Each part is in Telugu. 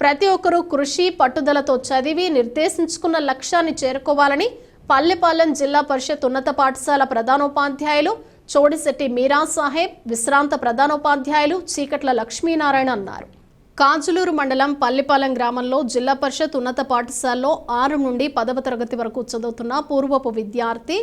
ప్రతి ఒక్కరూ కృషి పట్టుదలతో చదివి నిర్దేశించుకున్న లక్ష్యాన్ని చేరుకోవాలని పల్లెపాలెం జిల్లా పరిషత్ ఉన్నత పాఠశాల ప్రధానోపాధ్యాయులు చోడిశెట్టి మీరా సాహెబ్, విశ్రాంత ప్రధానోపాధ్యాయులు చీకట్ల లక్ష్మీనారాయణ అన్నారు. కాజులూరు మండలం పల్లెపాలెం గ్రామంలో జిల్లా పరిషత్ ఉన్నత పాఠశాలలో 6 నుండి 10వ తరగతి వరకు చదువుతున్న పూర్వపు విద్యార్థి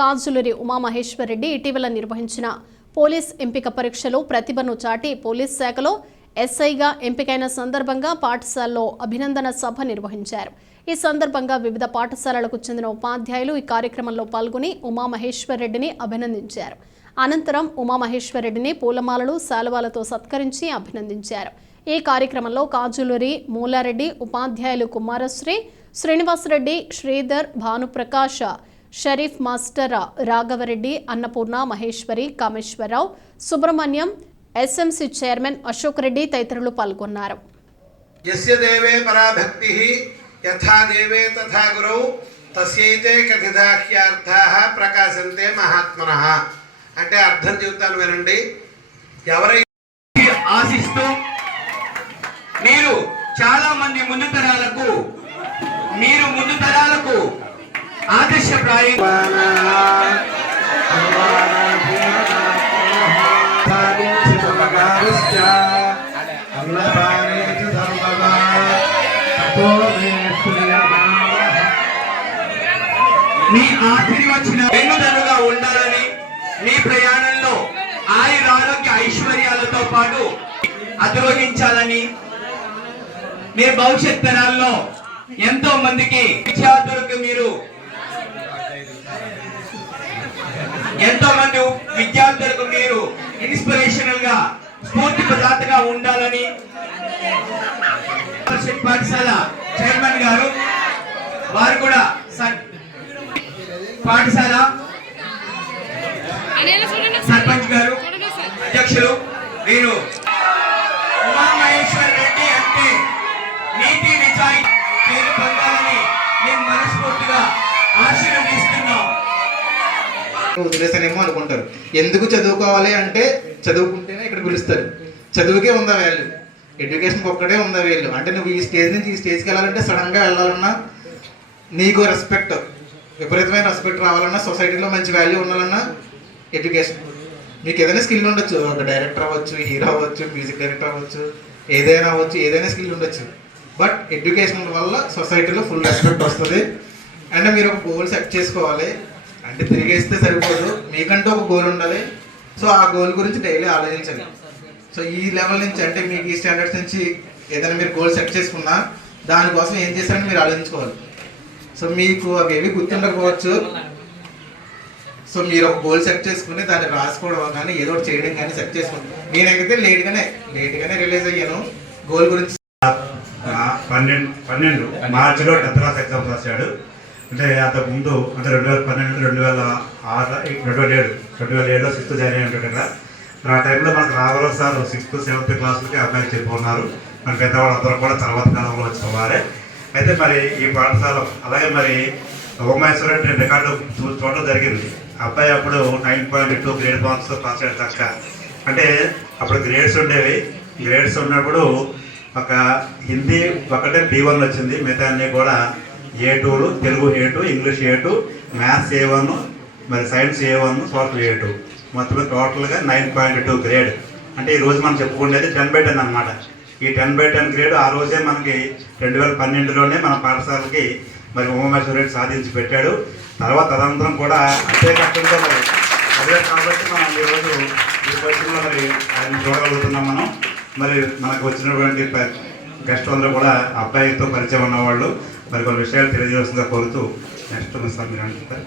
కాజులూరి ఉమామహేశ్వరరెడ్డి ఇటీవల నిర్వహించిన పోలీస్ ఎంపిక పరీక్షలో ప్రతిభను చాటి పోలీస్ శాఖలో ఎస్ఐగా ఎంపికైన సందర్భంగా పాఠశాలలో అభినందన సభ నిర్వహించారు. ఈ సందర్భంగా వివిధ పాఠశాలలకు చెందిన ఉపాధ్యాయులు ఈ కార్యక్రమంలో పాల్గొని ఉమామహేశ్వరరెడ్డిని అభినందించారు. అనంతరం ఉమామహేశ్వరరెడ్డిని పూలమాలలు, శాలువాలతో సత్కరించి అభినందించారు. ఈ కార్యక్రమంలో కాజులూరి మూలారెడ్డి, ఉపాధ్యాయులు Kumarasri, Srinivasareddy, Sridhar, Bhanuprakash, Sharif master, Raghavareddy, Annapurna, Maheswari, Kameswararao, Subrahmanyam, SMC chairman Ashok Reddy తదితరులు పాల్గొన్నారు. యస్య దేవే పరాభక్తిః యథా దేవే తథా గురౌ తస్యైతే కథితాహ్యార్థాః ప్రకాశంతే మహాత్మనః. అంటే అర్థం చెబుతాను వినండి. ఎవరైతే ఆశిస్తూ మీరు చాలా మంది ముందు తరాలకు ఆదర్శప్రాయంగా మీ ఆశీర్వచన వెన్నుదన్నుగా ఉండాలని, మీ ప్రయాణంలో ఆయురారోగ్య ఐశ్వర్యాలతో పాటు అధిరోహించాలని, మీ భవిష్యత్ తరాల్లో ఎంతో మందికి విద్యార్థులకు మీరు ఇన్స్పిరేషనల్ గా స్ఫూర్తి ప్రదాతగా ఉండాలని పాఠశాల చైర్మన్ గారు, వారు కూడా పాఠశాల సర్పంచ్ గారు, అధ్యక్షులు వీరు ఉమామహేశ్వర్ రెడ్డి అంటే నీతి నిజాయితీ పేరు పొందాలని మేము మనస్ఫూర్తిగా ఆశీర్వదిస్తున్నాం. వదిలేసానేమో అనుకుంటారు. ఎందుకు చదువుకోవాలి అంటే చదువుకుంటేనే ఇక్కడ పిలుస్తారు. చదువుకే ఉందా వాల్యూ, ఎడ్యుకేషన్కి ఒక్కడే ఉందా వాల్యూ. అంటే నువ్వు ఈ స్టేజ్ నుంచి ఈ స్టేజ్కి వెళ్ళాలంటే సడన్గా వెళ్ళాలన్నా, నీకు రెస్పెక్ట్, విపరీతమైన రెస్పెక్ట్ రావాలన్నా, సొసైటీలో మంచి వాల్యూ ఉండాలన్నా ఎడ్యుకేషన్. మీకు ఏదైనా స్కిల్ ఉండొచ్చు, ఒక డైరెక్టర్ అవ్వచ్చు, హీరో అవ్వచ్చు, మ్యూజిక్ డైరెక్టర్ అవ్వచ్చు, ఏదైనా అవ్వచ్చు, ఏదైనా స్కిల్ ఉండొచ్చు. బట్ ఎడ్యుకేషన్ వల్ల సొసైటీలో ఫుల్ రెస్పెక్ట్ వస్తుంది. అంటే మీరు ఒక గోల్ సెట్ చేసుకోవాలి. అంటే తిరిగేస్తే సరిపోదు, మీకంటూ ఒక గోల్ ఉండాలి. సో ఆ గోల్ గురించి డైలీ ఆలోచించాలి. సో ఈ లెవెల్ నుంచి, అంటే మీకు ఈ స్టాండర్డ్స్ నుంచి ఏదైనా మీరు గోల్ సెట్ చేసుకున్నా దానికోసం ఏం చేశారని మీరు ఆలోచించుకోవాలి. సో మీకు అవి ఏవి గుర్తుండకపోవచ్చు. సో మీరు ఒక గోల్ సెట్ చేసుకుని దాన్ని రాసుకోవడం కానీ ఏదో ఒకటి చేయడం కానీ సెట్ చేసుకోండి. నేనైతే లేట్గానే రిలీజ్ అయ్యాను. గోల్ గురించి 12 మార్చిలో 10th క్లాస్ ఎగ్జామ్స్ రాశాడు. అంటే అంతకుముందు అంటే 2012, 2007లో 6th జాయిన్ అయ్యి ఉంటాడు కదా. ఆ టైంలో మనకు రాఘవ సార్ 6th, 7th క్లాసులకి అబ్బాయికి చెప్పుకున్నారు. మన పెద్దవాళ్ళందరూ కూడా తర్వాత కాలంలో వచ్చిన వారే. అయితే మరి ఈ పాఠశాల అలాగే మరి ఉమామహేశ్వరరెడ్డి రికార్డు చూడడం జరిగింది. అబ్బాయి అప్పుడు 9.2 గ్రేడ్ మార్క్స్ పాస్ అయ్యాడు తక్క. అంటే అప్పుడు గ్రేడ్స్ ఉండేవి. గ్రేడ్స్ ఉన్నప్పుడు ఒక హిందీ ఒకటే B1 వచ్చింది, మిగతా అన్నీ కూడా A2, Telugu A2, English A2, maths A1, మరి సైన్స్ A1, సోషల్ A2, మొత్తం టోటల్గా 9.2 గ్రేడ్. అంటే ఈరోజు మనం చెప్పుకునేది 10/10 అనమాట. ఈ 10/10 గ్రేడ్ ఆ రోజే మనకి 2012లోనే మన పాఠశాలకి మరి ఉమామహేశ్వరరెడ్డి సాధించి పెట్టాడు. తర్వాత అనంతరం కూడా అంతే కష్టంతో మరి అదే కాబట్టి మనం ఈరోజు ఈ పరిస్థితుల్లో మరి ఆయన చూడగలుగుతున్నాం. మనం మరి మనకు వచ్చినటువంటి గెస్ట్ అందరూ కూడా అబ్బాయితో పరిచయం ఉన్నవాళ్ళు. మరి కొన్ని విషయాలు తెలియజేస్తుందిగా కోరుతూ నెక్స్ట్ సార్ మీరు అంటారు.